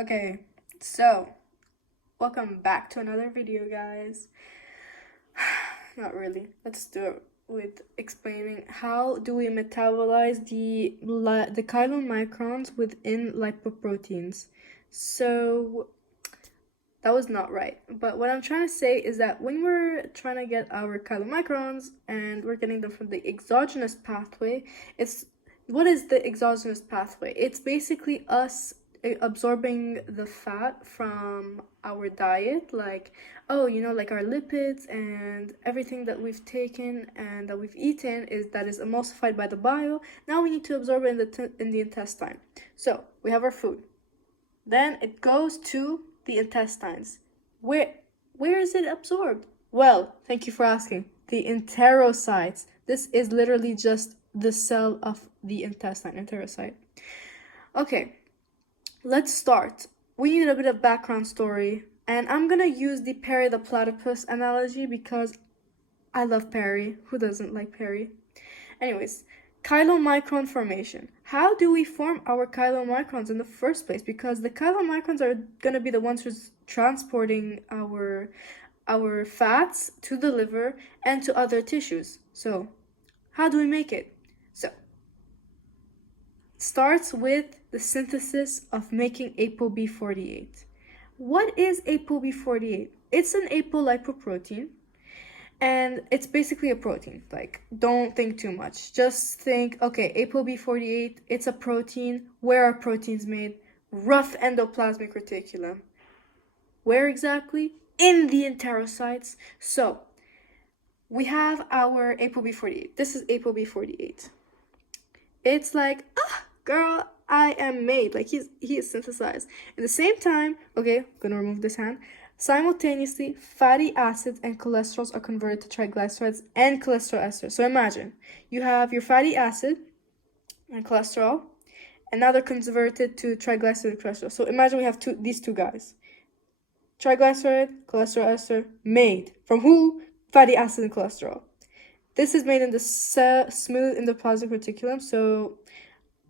Okay, so welcome back to another video, guys. Not really. Let's do it with explaining how do we metabolize the chylomicrons within lipoproteins. So that was not right. But what I'm trying to say is that when we're trying to get our chylomicrons and we're getting them from the exogenous pathway, what is the exogenous pathway? It's basically us absorbing the fat from our diet, like, like our lipids and everything that we've taken and that we've eaten is emulsified by the bile. Now we need to absorb it in the intestine. So we have our food. Then it goes to the intestines. Where is it absorbed? Well, thank you for asking. The enterocytes. This is literally just the cell of the intestine, enterocyte. Okay, let's start. We need a bit of background story, and I'm gonna use the Perry the platypus analogy because I love Perry. Who doesn't like Perry? Anyways, chylomicron formation. How do we form our chylomicrons in the first place? Because the chylomicrons are going to be the ones who's transporting our fats to the liver and to other tissues. So, how do we make it? So, it starts with the synthesis of making ApoB48. What is ApoB48? It's an apolipoprotein. And it's basically a protein. Like, don't think too much. Just think, okay, ApoB48, it's a protein. Where are proteins made? Rough endoplasmic reticulum. Where exactly? In the enterocytes. So, we have our ApoB48. This is ApoB48. It's like, girl, I am made. Like, he is synthesized. At the same time, okay, I'm gonna remove this hand. Simultaneously, fatty acids and cholesterols are converted to triglycerides and cholesterol esters. So imagine you have your fatty acid and cholesterol, and now they're converted to triglyceride and cholesterol. So imagine we have these two guys. Triglyceride, cholesterol ester, made from who? Fatty acid and cholesterol. This is made in the smooth endoplasmic reticulum. So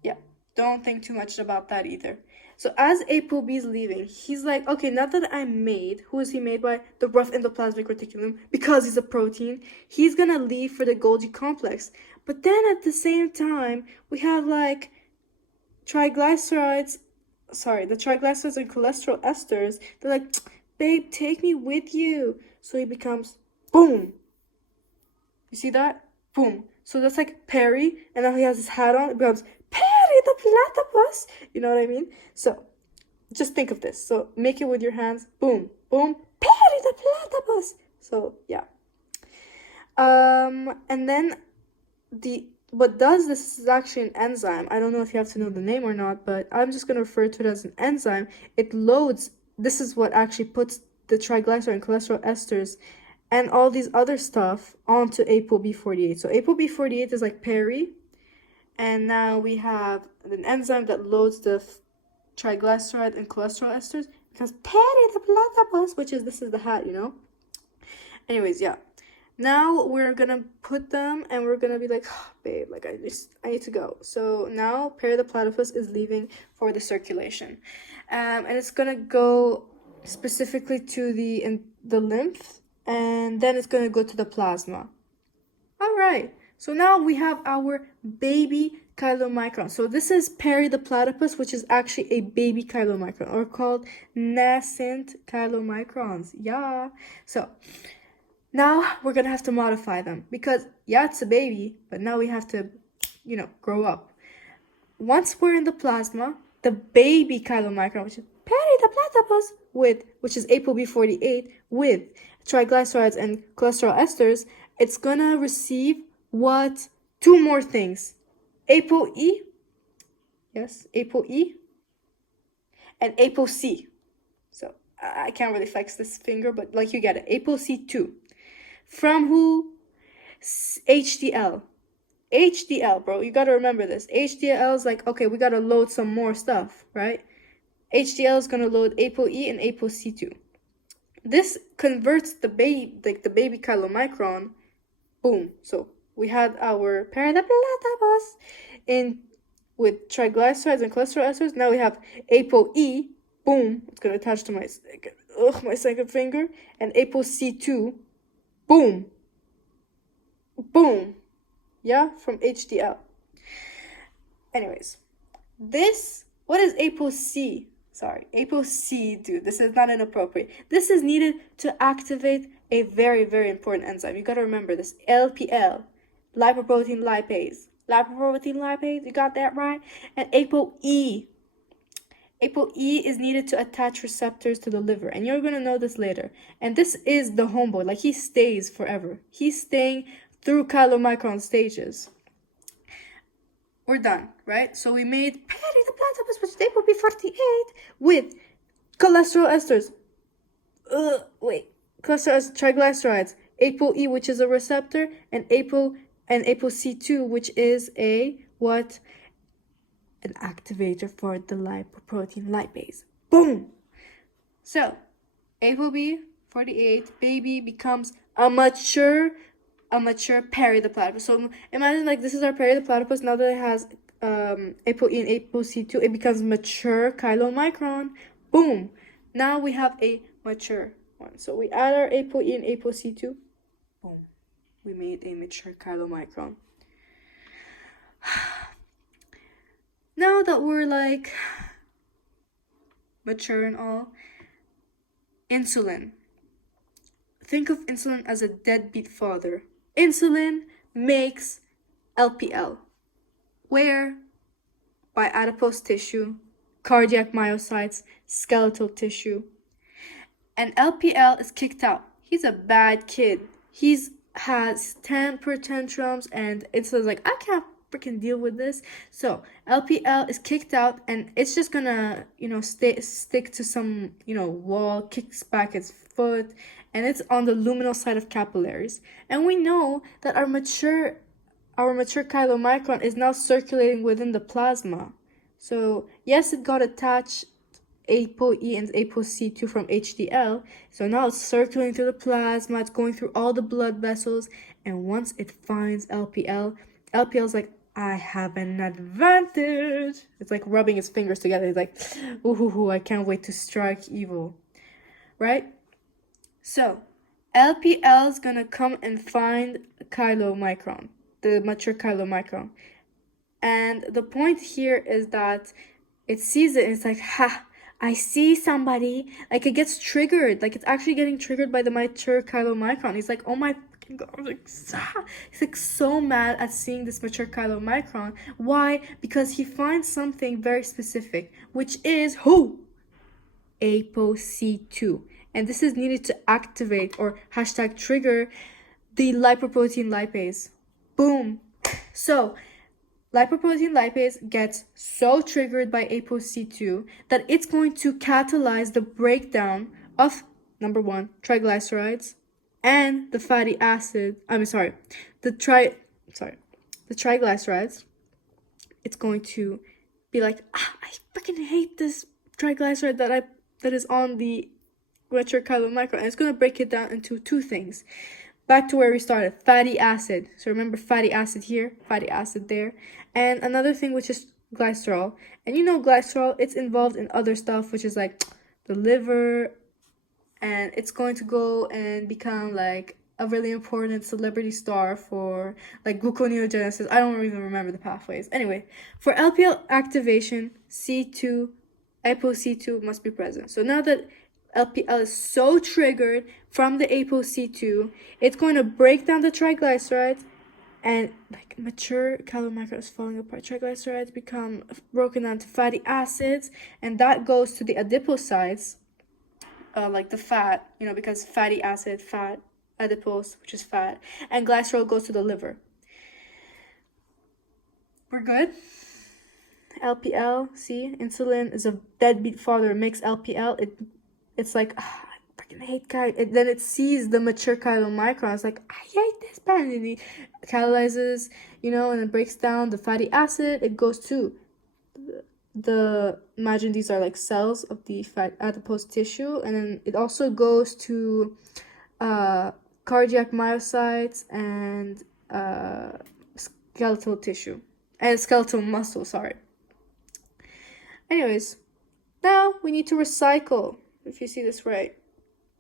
yeah, don't think too much about that either. So as ApoB is leaving, he's like, okay, now that I'm made, who is he made by? The rough endoplasmic reticulum, because he's a protein. He's gonna leave for the Golgi complex. But then at the same time, we have like the triglycerides and cholesterol esters. They're like, babe, take me with you. So he becomes, boom. You see that? Boom. So that's like Perry, and now he has his hat on. It becomes Perry the platypus. You know what I mean? So just think of this. So make it with your hands. Boom, boom. Perry the platypus. So yeah. And then what does this is actually an enzyme. I don't know if you have to know the name or not, but I'm just gonna refer to it as an enzyme. It loads. This is what actually puts the triglyceride and cholesterol esters and all these other stuff onto ApoB48. So ApoB48 is like Perry, and now we have an enzyme that loads the triglyceride and cholesterol esters because Perry the platypus, this is the hat, you know? Anyways, yeah. Now we're gonna put them and we're gonna be like, babe, like I need to go. So now Perry the platypus is leaving for the circulation. And it's gonna go specifically to the lymph, and then it's going to go to the plasma. All right, so now we have our baby chylomicron. So this is Perry the platypus, which is actually a baby chylomicron, or called nascent chylomicrons. Yeah. So now we're going to have to modify them because, yeah, it's a baby, but now we have to, grow up. Once we're in the plasma, the baby chylomicron, which is Perry the platypus, which is ApoB48, with triglycerides and cholesterol esters, it's gonna receive what? Two more things. ApoE, yes, ApoE, and ApoC. So I can't really flex this finger, but like you get it. ApoC2. From who? HDL. HDL, bro, you gotta remember this. HDL is like, okay, we gotta load some more stuff, right? HDL is gonna load ApoE and ApoC2. This converts the baby chylomicron. Boom. So we had our platypus in with triglycerides and cholesterol esters. Now we have ApoE, boom, it's gonna attach to my second finger, and ApoC2, boom, boom, yeah, from HDL. Anyways, what is ApoC? Sorry, ApoC, dude, this is not inappropriate. This is needed to activate a very, very important enzyme. You gotta remember this, LPL, lipoprotein lipase. Lipoprotein lipase, you got that right? And ApoE. ApoE is needed to attach receptors to the liver, and you're gonna know this later. And this is the homeboy, like he stays forever. He's staying through chylomicron stages. We're done, right? So we made peri-the-platypus, which is ApoB48, with cholesterol esters. Cholesterol esters, triglycerides. ApoE, which is a receptor, and ApoC2, which is a what? An activator for the lipoprotein lipase. Boom! So, ApoB48 baby becomes a mature peri-the-platypus. So imagine like this is our peri-the-platypus. Now that it has ApoE and ApoC2, it becomes mature chylomicron. Boom! Now we have a mature one. So we add our ApoE and ApoC2. Boom! We made a mature chylomicron. Now that we're like mature and all, insulin. Think of insulin as a deadbeat father. Insulin makes LPL. Where? By adipose tissue, cardiac myocytes, skeletal tissue. And LPL is kicked out. He's a bad kid. Has temper tantrums, and insulin's like, I can't freaking deal with this. So LPL is kicked out, and it's just gonna, stick to some, wall, kicks back its foot, and it's on the luminal side of capillaries. And we know that our mature chylomicron is now circulating within the plasma. So yes, it got attached ApoE and ApoC2 from HDL. So now it's circulating through the plasma, it's going through all the blood vessels, and once it finds LPL is like, I have an advantage. It's like rubbing his fingers together. He's like, ooh, I can't wait to strike evil. Right? So, LPL is gonna come and find chylomicron, the mature chylomicron. And the point here is that it sees it and it's like, ha, I see somebody. Like it gets triggered. Like it's actually getting triggered by the mature chylomicron. He's like, oh my fucking god. He's like so mad at seeing this mature chylomicron. Why? Because he finds something very specific, which is who? ApoC2. And this is needed to activate or #trigger the lipoprotein lipase. Boom. So lipoprotein lipase gets so triggered by ApoC2 that it's going to catalyze the breakdown of, number one, triglycerides and the fatty acid. The triglycerides. It's going to be like, I freaking hate this triglyceride that is on the mature chylomicron, and it's going to break it down into two things. Back to where we started, fatty acid. So remember fatty acid here, fatty acid there. And another thing, which is glycerol. And glycerol, it's involved in other stuff, which is like the liver, and it's going to go and become like a really important celebrity star for like gluconeogenesis. I don't even remember the pathways. Anyway, for LPL activation, ApoC2 must be present. So now that LPL is so triggered from the ApoC2, it's going to break down the triglycerides, and like mature chylomicron is falling apart. Triglycerides become broken down to fatty acids, and that goes to the adipocytes, like the fat, because fatty acid, fat, adipose, which is fat, and glycerol goes to the liver. We're good? LPL, see, insulin is a deadbeat father. It makes LPL, it's like, I freaking hate and then it sees the mature chylomicron. It's like, I hate this pen. And it catalyzes, and it breaks down the fatty acid. It goes to imagine these are like cells of the fat adipose tissue. And then it also goes to cardiac myocytes and skeletal tissue. And skeletal muscle, sorry. Anyways, Now we need to recycle, if you see this right.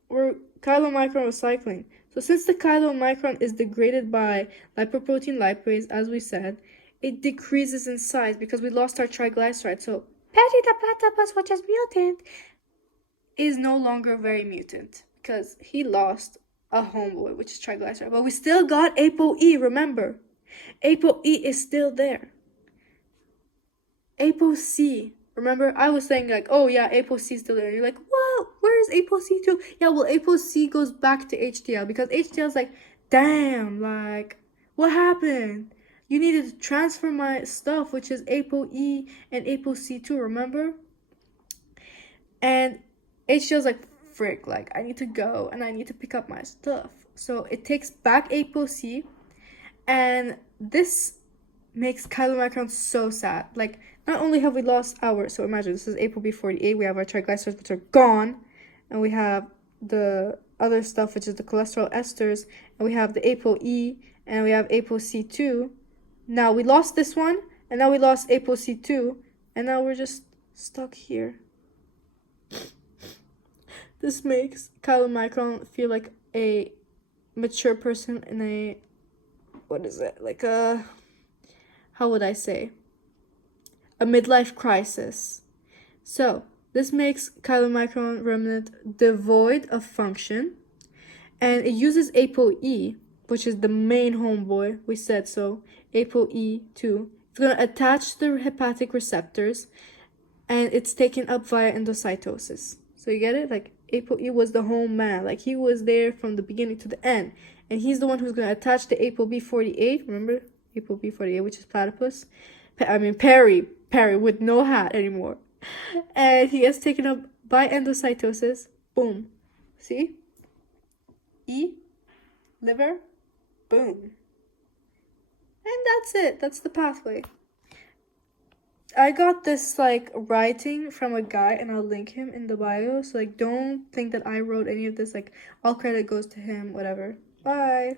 We're chylomicron recycling. So since the chylomicron is degraded by lipoprotein lipase, as we said, it decreases in size because we lost our triglyceride. So Patty the platypus, which is mutant, is no longer very mutant because he lost a homeboy, which is triglyceride. But we still got ApoE, remember. ApoE is still there. ApoC. Remember, I was saying like, oh yeah, ApoC is still there. And you're like, what? Where is ApoC too? Yeah, well, ApoC goes back to HDL because HDL is like, damn, like, what happened? You needed to transfer my stuff, which is ApoE and ApoC too, remember? And HDL is like, frick, like, I need to go and I need to pick up my stuff. So it takes back ApoC, and this makes chylomicron so sad. Like, not only have we lost our, so imagine this is ApoB48, we have our triglycerides which are gone, and we have the other stuff which is the cholesterol esters, and we have the ApoE, and we have ApoC2. Now we lost this one, and now we lost ApoC2, and now we're just stuck here. This makes chylomicron feel like a mature person in a, what is it, like a, how would I say, a midlife crisis. So this makes chylomicron remnant devoid of function, and it uses ApoE, which is the main homeboy, we said so, ApoE2. It's going to attach to the hepatic receptors, and it's taken up via endocytosis. So you get it? Like, ApoE was the home man. Like, he was there from the beginning to the end. And he's the one who's going to attach to ApoB48. Remember? ApoB48, which is platypus. Perry with no hat anymore. And he gets taken up by endocytosis. Boom. See? E, liver, boom. And that's it. That's the pathway. I got this, like, writing from a guy, and I'll link him in the bio. So, like, don't think that I wrote any of this. Like, all credit goes to him, whatever. Bye.